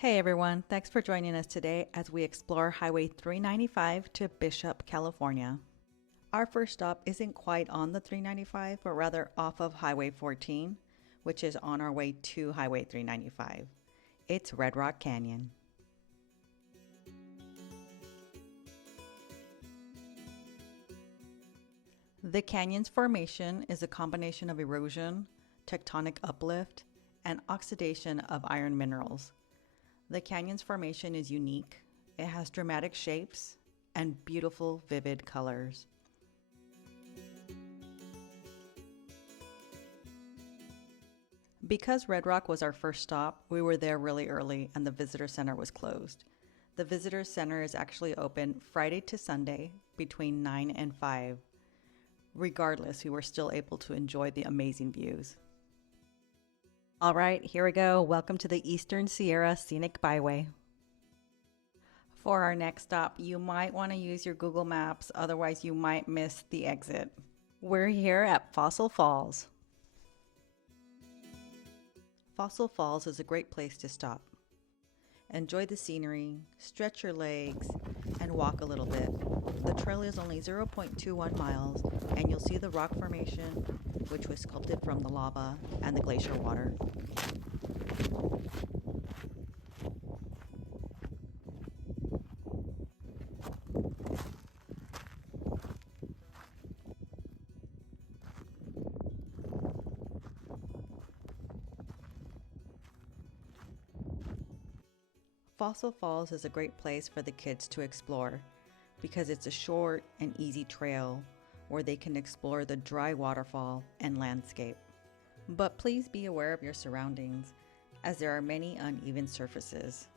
Hey everyone, thanks for joining us today as we explore Highway 395 to Bishop, California. Our first stop isn't quite on the 395, but rather off of Highway 14, which is on our way to Highway 395. It's Red Rock Canyon. The canyon's formation is a combination of erosion, tectonic uplift, and oxidation of iron minerals. The canyon's formation is unique. It has dramatic shapes and beautiful, vivid colors. Because Red Rock was our first stop, we were there really early and the visitor center was closed. The visitor center is actually open Friday to Sunday between 9 and 5. Regardless, we were still able to enjoy the amazing views. All right, here we go. Welcome to the Eastern Sierra Scenic Byway. For our next stop, you might want to use your Google Maps, otherwise you might miss the exit. We're here at Fossil Falls. Fossil Falls is a great place to stop. Enjoy the scenery, stretch your legs, and walk a little bit. The trail is only 0.21 miles, and you'll see the rock formation, which was sculpted from the lava and the glacier water. Fossil Falls is a great place for the kids to explore because it's a short and easy trail where they can explore the dry waterfall and landscape. But please be aware of your surroundings as there are many uneven surfaces.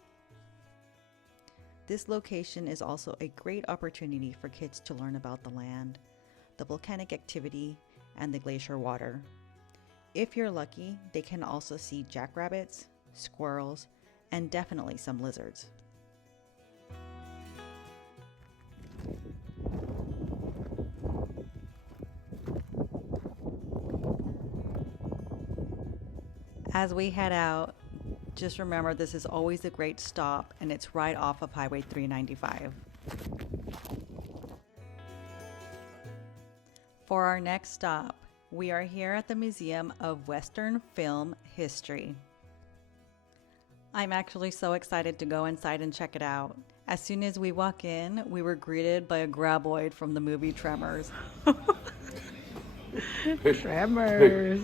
This location is also a great opportunity for kids to learn about the land, the volcanic activity, and the glacier water. If you're lucky, they can also see jackrabbits, squirrels, and definitely some lizards. As we head out, just remember this is always a great stop and it's right off of Highway 395. For our next stop, we are here at the Museum of Western Film History. I'm actually so excited to go inside and check it out. As soon as we walk in, we were greeted by a graboid from the movie Tremors. Tremors.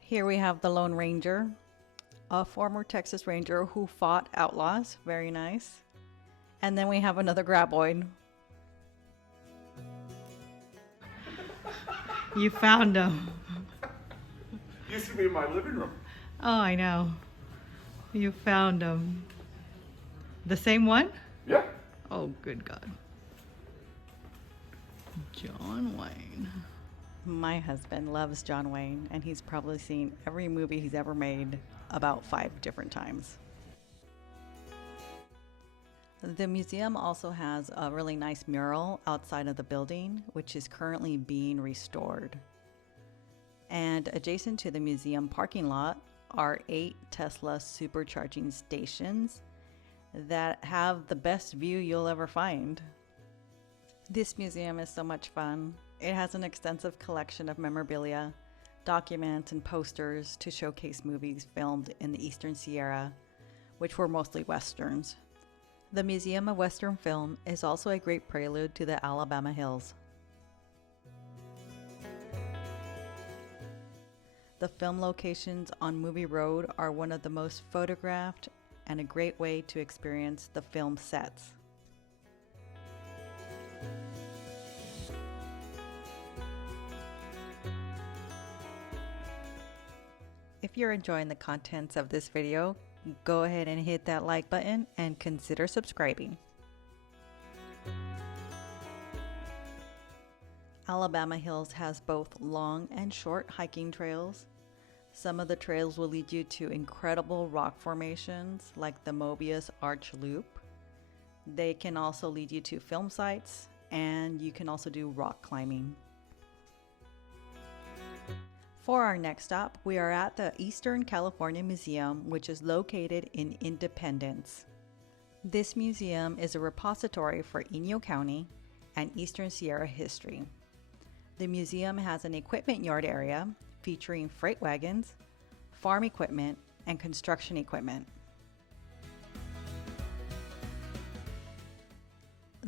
Here we have the Lone Ranger, a former Texas Ranger who fought outlaws. Very nice. And then we have another graboid. You found him. Used to be in my living room. Oh, I know. You found him. The same one? Yeah. Oh, good God. John Wayne. My husband loves John Wayne, and he's probably seen every movie he's ever made about 5 different times. The museum also has a really nice mural outside of the building, which is currently being restored. And adjacent to the museum parking lot are 8 Tesla supercharging stations that have the best view you'll ever find. This museum is so much fun. It has an extensive collection of memorabilia, documents, and posters to showcase movies filmed in the Eastern Sierra, which were mostly Westerns. The Museum of Western Film is also a great prelude to the Alabama Hills. The film locations on Movie Road are one of the most photographed and a great way to experience the film sets. If you're enjoying the contents of this video, go ahead and hit that like button and consider subscribing. Alabama Hills has both long and short hiking trails. Some of the trails will lead you to incredible rock formations like the Mobius Arch Loop. They can also lead you to film sites and you can also do rock climbing. For our next stop, we are at the Eastern California Museum, which is located in Independence. This museum is a repository for Inyo County and Eastern Sierra history. The museum has an equipment yard area featuring freight wagons, farm equipment, and construction equipment.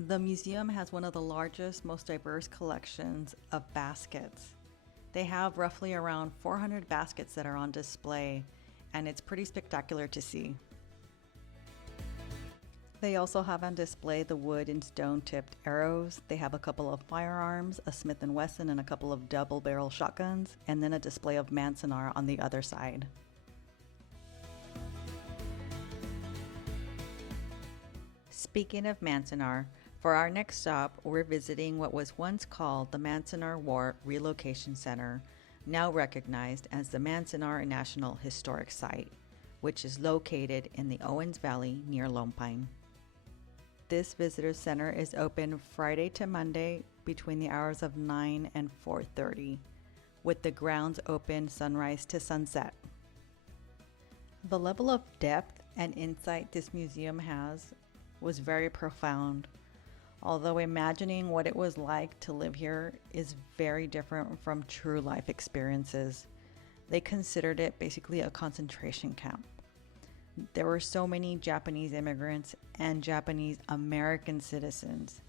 The museum has one of the largest, most diverse collections of baskets. They have roughly around 400 baskets that are on display, and it's pretty spectacular to see. They also have on display the wood and stone tipped arrows. They have a couple of firearms, a Smith & Wesson and a couple of double barrel shotguns, and then a display of Manzanar on the other side. Speaking of Manzanar, for our next stop, we're visiting what was once called the Manzanar War Relocation Center, now recognized as the Manzanar National Historic Site, which is located in the Owen Valley near Lone Pine. This visitor center is open Friday to Monday between the hours of 9 and 4:30, with the grounds open sunrise to sunset. The level of depth and insight this museum has was very profound. Although imagining what it was like to live here is very different from true life experiences. They considered it basically a concentration camp. There were so many Japanese immigrants and Japanese American citizens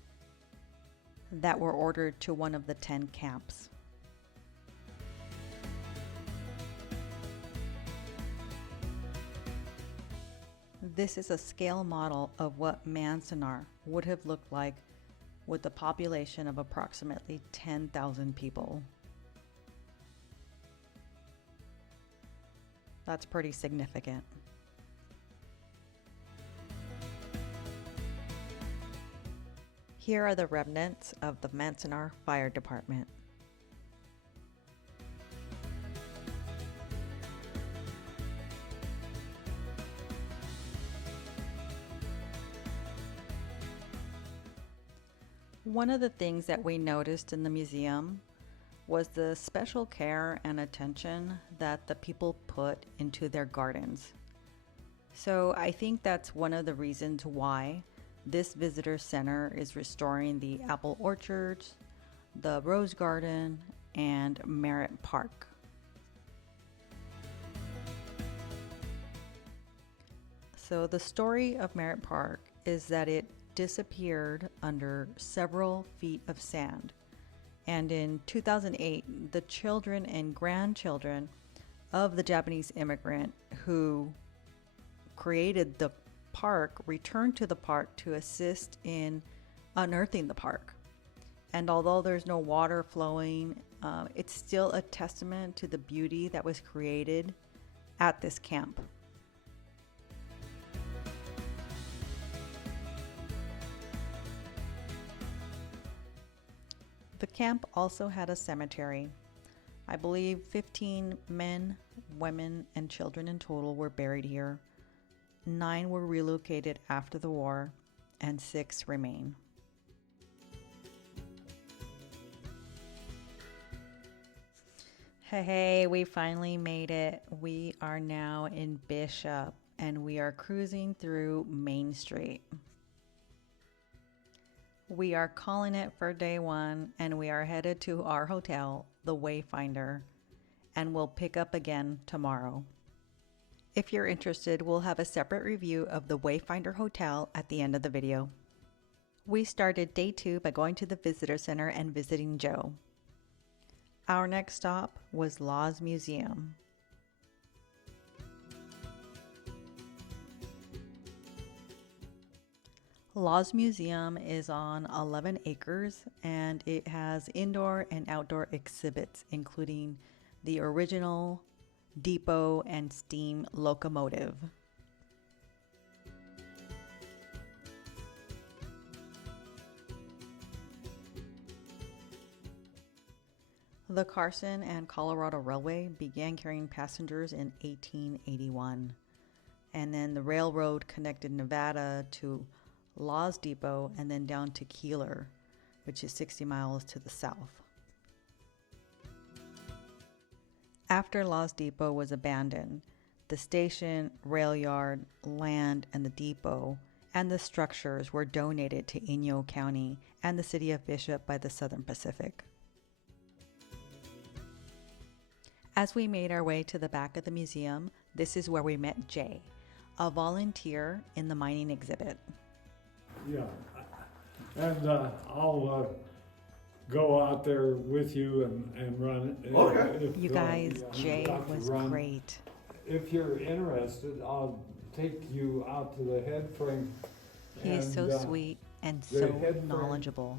that were ordered to one of the 10 camps. This is a scale model of what Manzanar would have looked like with a population of approximately 10,000 people. That's pretty significant. Here are the remnants of the Manzanar Fire Department. One of the things that we noticed in the museum was the special care and attention that the people put into their gardens. So I think that's one of the reasons why this visitor center is restoring the apple orchards, the rose garden, and Merritt Park. So the story of Merritt Park is that it disappeared under several feet of sand. And in 2008, the children and grandchildren of the Japanese immigrant who created the park returned to the park to assist in unearthing the park. And although there's no water flowing, it's still a testament to the beauty that was created at this camp. The camp also had a cemetery. I believe 15 men, women, and children in total were buried here. 9 were relocated after the war, and 6 remain. Hey, we finally made it. We are now in Bishop, and we are cruising through Main Street. We are calling it for day 1, and we are headed to our hotel, the Wayfinder, and we'll pick up again tomorrow. If you're interested, we'll have a separate review of the Wayfinder Hotel at the end of the video. We started day 2 by going to the visitor center and visiting Joe. Our next stop was Law's Museum. Law's Museum is on 11 acres and it has indoor and outdoor exhibits, including the original depot and steam locomotive. The Carson and Colorado Railway began carrying passengers in 1881, and then the railroad connected Nevada to Law's Depot and then down to Keeler. which is 60 miles to the south. After Lost Depot was abandoned, the station, rail yard, land, and the depot and the structures were donated to Inyo County and the city of Bishop by the Southern Pacific. As we made our way to the back of the museum, this is where we met Jay, a volunteer in the mining exhibit. Yeah, and I'll go out there with you and run it. Okay. If, You guys, Jay was run. great. If you're interested, I'll take you out to the head frame. He is so sweet and the so head frame, knowledgeable.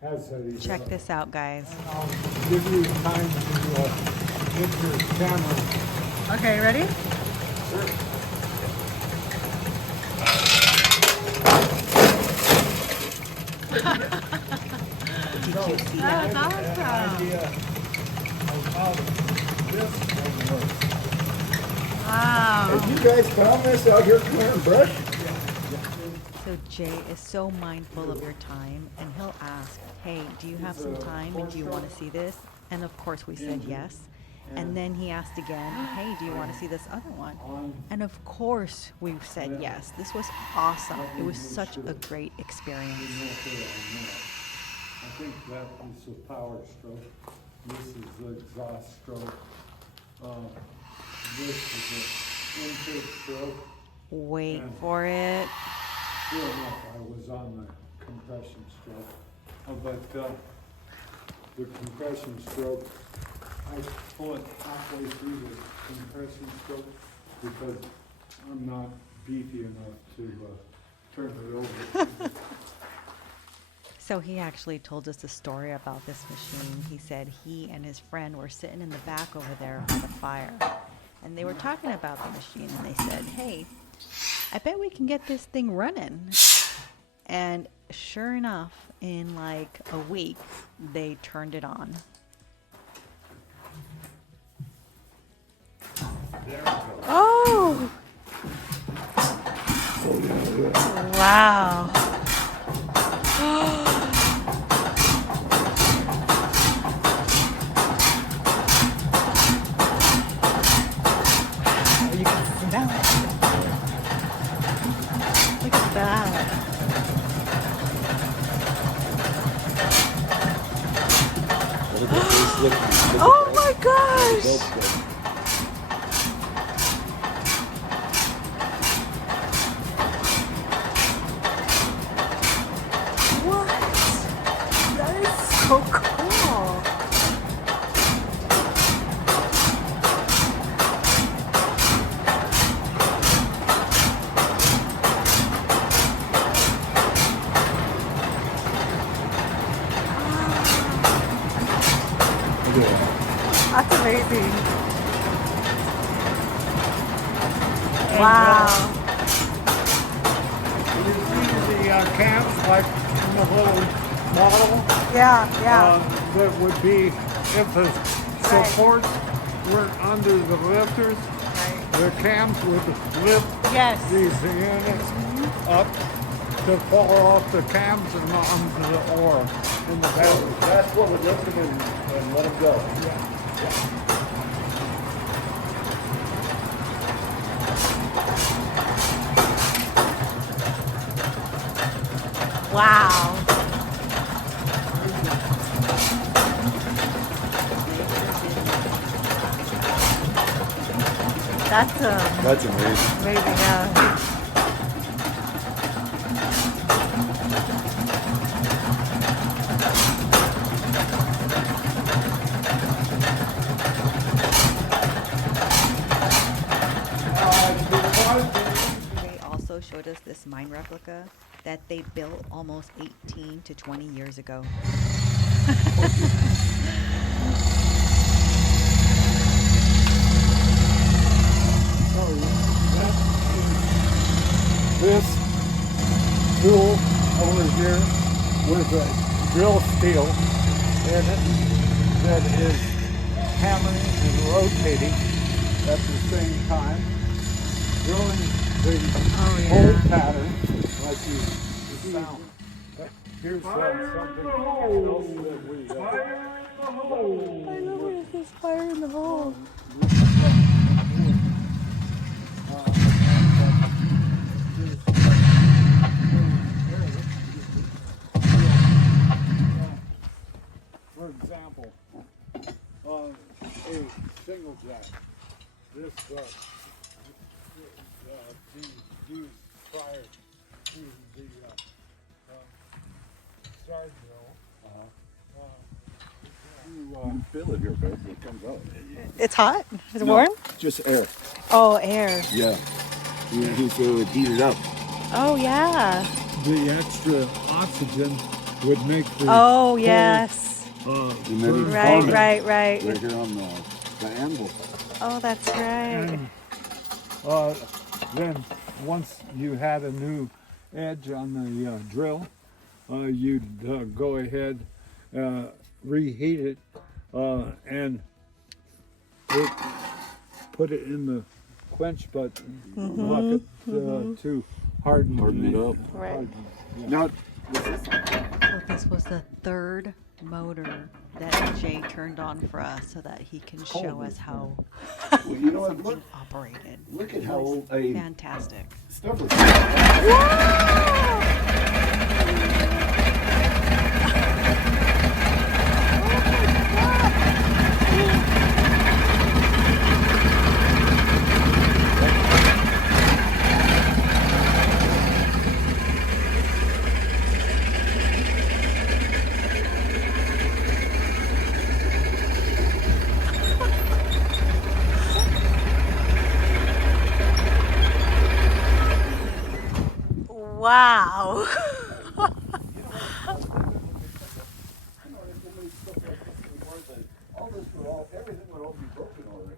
Has that Check this out, guys. I'll give you time to get your camera. Okay, ready? Did you see that? That's awesome. Idea of how this thing works. Wow. Have you guys found this out here clearing brush? So Jay is so mindful of your time, and he'll ask, hey, do you have some time and do you want to see this? And of course we said yes. And then he asked again, hey, do you want to see this other one? And of course we said yes. This was awesome. It was such a great experience. I think that is the power stroke. This is the exhaust stroke. This is the intake stroke. Wait for it. Sure enough, I was on the compression stroke. But the compression stroke, I pull it halfway through the compression stroke because I'm not beefy enough to turn it over. So he actually told us a story about this machine. He said he and his friend were sitting in the back over there by the fire, and they were talking about the machine, and they said, hey, I bet we can get this thing running. And sure enough, in like a week, they turned it on. Oh! Wow. You can smell it. Look at that. Oh my gosh! What? That is so cool. That's amazing. Wow. You see the camps like in the little model? Yeah. That would be if the supports weren't under the lifters, the cams would lift Yes. these units up to fall off the cams and onto the ore in the valley. That's what would lift them and let them go. Wow. That's amazing. Amazing, yeah. They also showed us this mine replica that they built almost 18 to 20 years ago. This tool over here with a drill steel in it that is hammering and rotating at the same time, drilling the hole pattern like you found. Here's something else that we I know there's fire in the hole. For example, a single jack. This being used prior to the start drill. You feel it here, babe. It comes out. It's hot? Is it No, warm? just air. Oh, air. Yeah. So it heated up. Oh, yeah. The extra oxygen would make the Oh, yes. And then he Right, farmed it right. right here on the anvil. Oh, that's right. And then once you had a new edge on the drill, you'd go ahead, reheat it, and put it in the quench button bucket to harden it up. Right. Now, So this was the third motor that Jay turned on for us so that he can show us how well, you know what? something operated. Look at how a Fantastic. stubborn. Wow. Everything would all be broken already.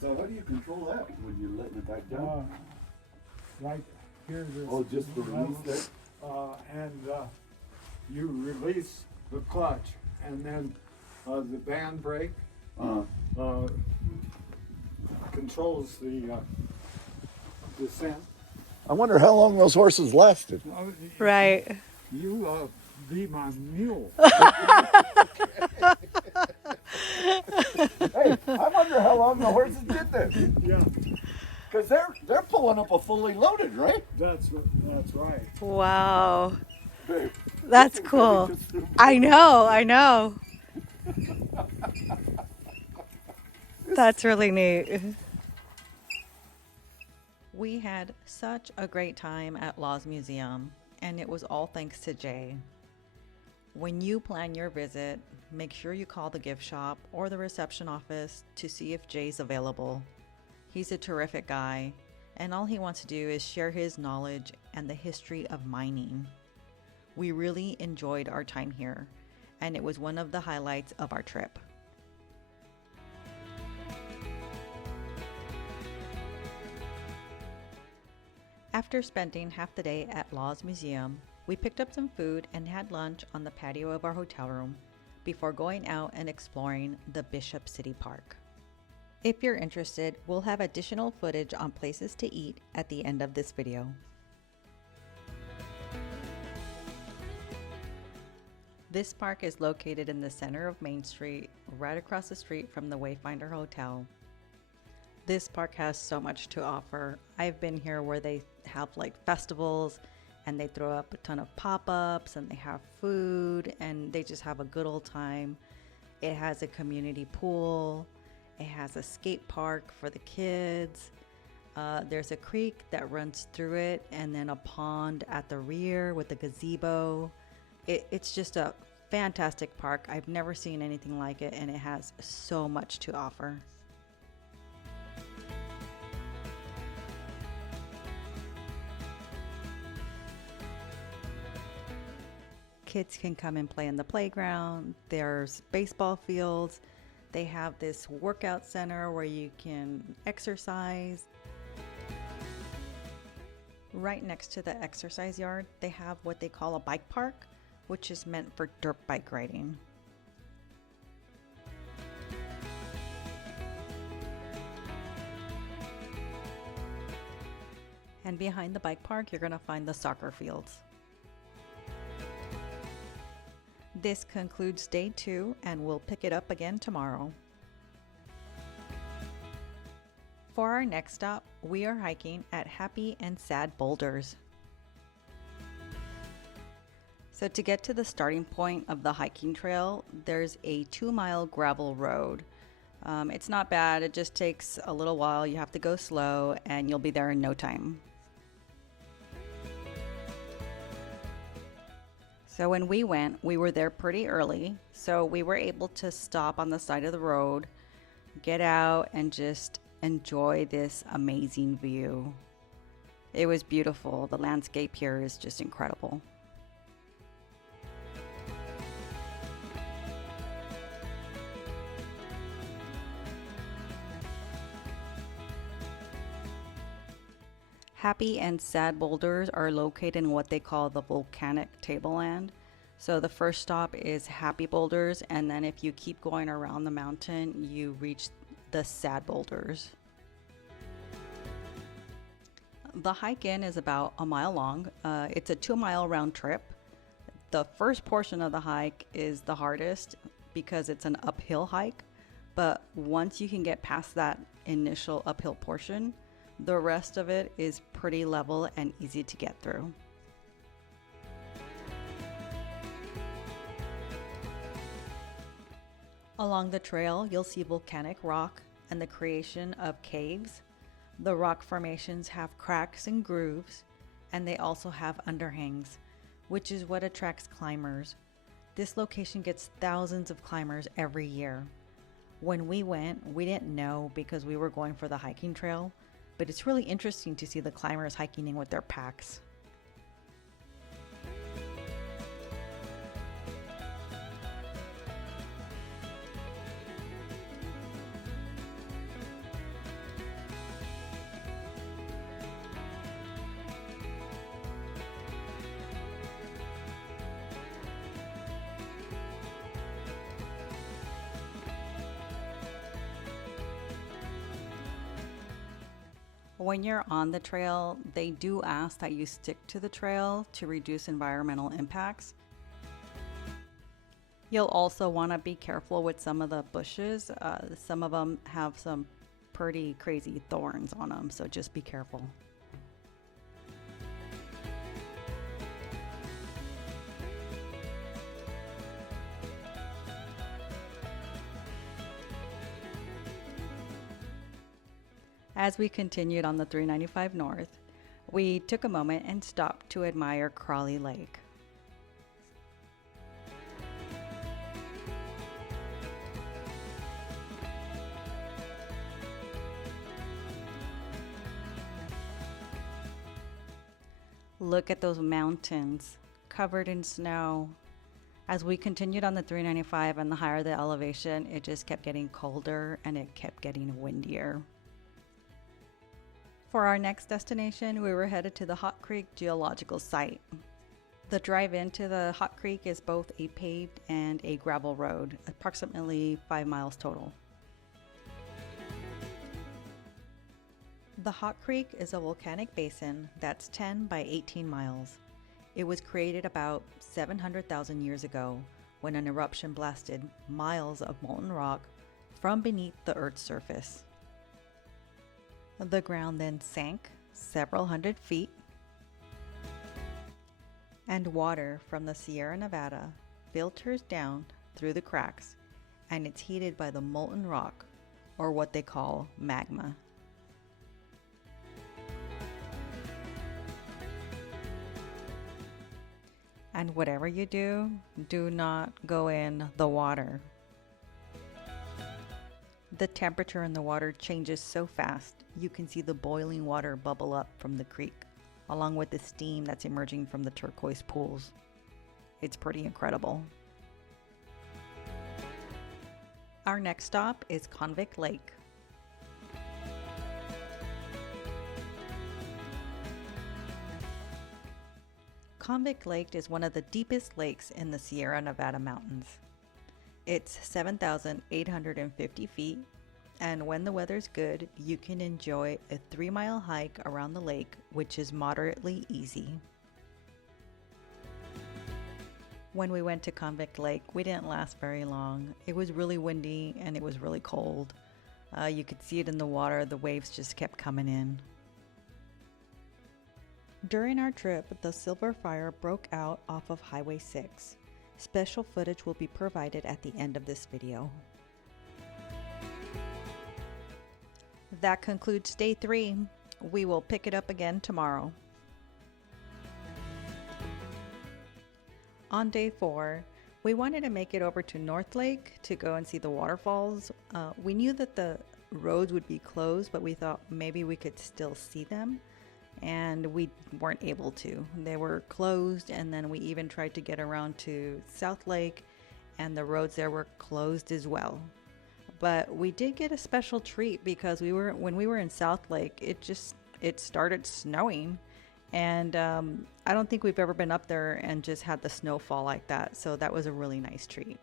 So how do you control that when you're letting it back down? Right here, there's Oh, just the release there? and you release the clutch, and then the band brake controls the descent. I wonder how long those horses lasted. Right. You be my mule. Hey, I wonder how long the horses did this. Yeah, Because they're pulling up a fully loaded, right? that's right. Wow. Babe, That's cool. I know. That's really neat. We had such a great time at Law's Museum, and it was all thanks to Jay. When you plan your visit, make sure you call the gift shop or the reception office to see if Jay's available. He's a terrific guy, and all he wants to do is share his knowledge and the history of mining. We really enjoyed our time here, and it was one of the highlights of our trip. After spending half the day at Law's Museum, we picked up some food and had lunch on the patio of our hotel room before going out and exploring the Bishop City Park. If you're interested, we'll have additional footage on places to eat at the end of this video. This park is located in the center of Main Street, right across the street from the Wayfinder Hotel. This park has so much to offer. I've been here where they have like festivals and they throw up a ton of pop-ups and they have food and they just have a good old time. It has a community pool. It has a skate park for the kids. There's a creek that runs through it and then a pond at the rear with a gazebo. It's just a fantastic park. I've never seen anything like it, and it has so much to offer. Kids can come and play in the playground. There's baseball fields. They have this workout center where you can exercise. Right next to the exercise yard, they have what they call a bike park, which is meant for dirt bike riding. And behind the bike park, you're going to find the soccer fields. This concludes day 2, and we'll pick it up again tomorrow. For our next stop, we are hiking at Happy and Sad Boulders. So to get to the starting point of the hiking trail, there's a 2-mile gravel road. It's not bad, it just takes a little while. You have to go slow and you'll be there in no time. So when we went, we were there pretty early, so we were able to stop on the side of the road, get out, and just enjoy this amazing view. It was beautiful. The landscape here is just incredible. Happy and Sad Boulders are located in what they call the volcanic tableland. So the first stop is Happy Boulders, and then if you keep going around the mountain, you reach the Sad Boulders. The hike in is about a mile long. It's a 2-mile round trip. The first portion of the hike is the hardest because it's an uphill hike, but once you can get past that initial uphill portion, the rest of it is pretty level and easy to get through. Along the trail, you'll see volcanic rock and the creation of caves. The rock formations have cracks and grooves, and they also have underhangs, which is what attracts climbers. This location gets thousands of climbers every year. When we went, we didn't know because we were going for the hiking trail, but it's really interesting to see the climbers hiking in with their packs. When you're on the trail, they do ask that you stick to the trail to reduce environmental impacts. You'll also want to be careful with some of the bushes. Some of them have some pretty crazy thorns on them, so just be careful. As we continued on the 395 North, we took a moment and stopped to admire Crowley Lake. Look at those mountains covered in snow. As we continued on the 395 and the higher the elevation, it just kept getting colder and it kept getting windier. For our next destination, we were headed to the Hot Creek Geological site. The drive into the Hot Creek is both a paved and a gravel road, approximately 5 miles total. The Hot Creek is a volcanic basin that's 10 by 18 miles. It was created about 700,000 years ago when an eruption blasted miles of molten rock from beneath the Earth's surface. The ground then sank several hundred feet, and water from the Sierra Nevada filters down through the cracks, and it's heated by the molten rock, or what they call magma. And whatever you do, do not go in the water. The temperature in the water changes so fast, you can see the boiling water bubble up from the creek, along with the steam that's emerging from the turquoise pools. It's pretty incredible. Our next stop is Convict Lake. Convict Lake is one of the deepest lakes in the Sierra Nevada mountains. It's 7,850 feet, and when the weather's good, you can enjoy a 3-mile hike around the lake, which is moderately easy. When we went to Convict Lake, we didn't last very long. It was really windy and it was really cold. You could see it in the water, the waves just kept coming in. During our trip, the Silver Fire broke out off of Highway 6. Special footage will be provided at the end of this video. That concludes day 3. We will pick it up again tomorrow. On day 4, we wanted to make it over to North Lake to go and see the waterfalls. We knew that the roads would be closed, but we thought maybe we could still see them, and we weren't able to. They were closed, and then we even tried to get around to South Lake, and the roads there were closed as well. But we did get a special treat because when we were in South Lake, it started snowing. And I don't think we've ever been up there and just had the snowfall like that. So that was a really nice treat.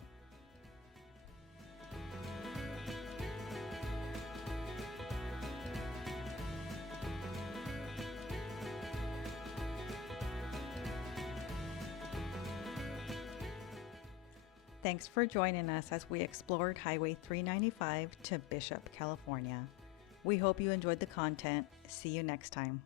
Thanks for joining us as we explored Highway 395 to Bishop, California. We hope you enjoyed the content. See you next time.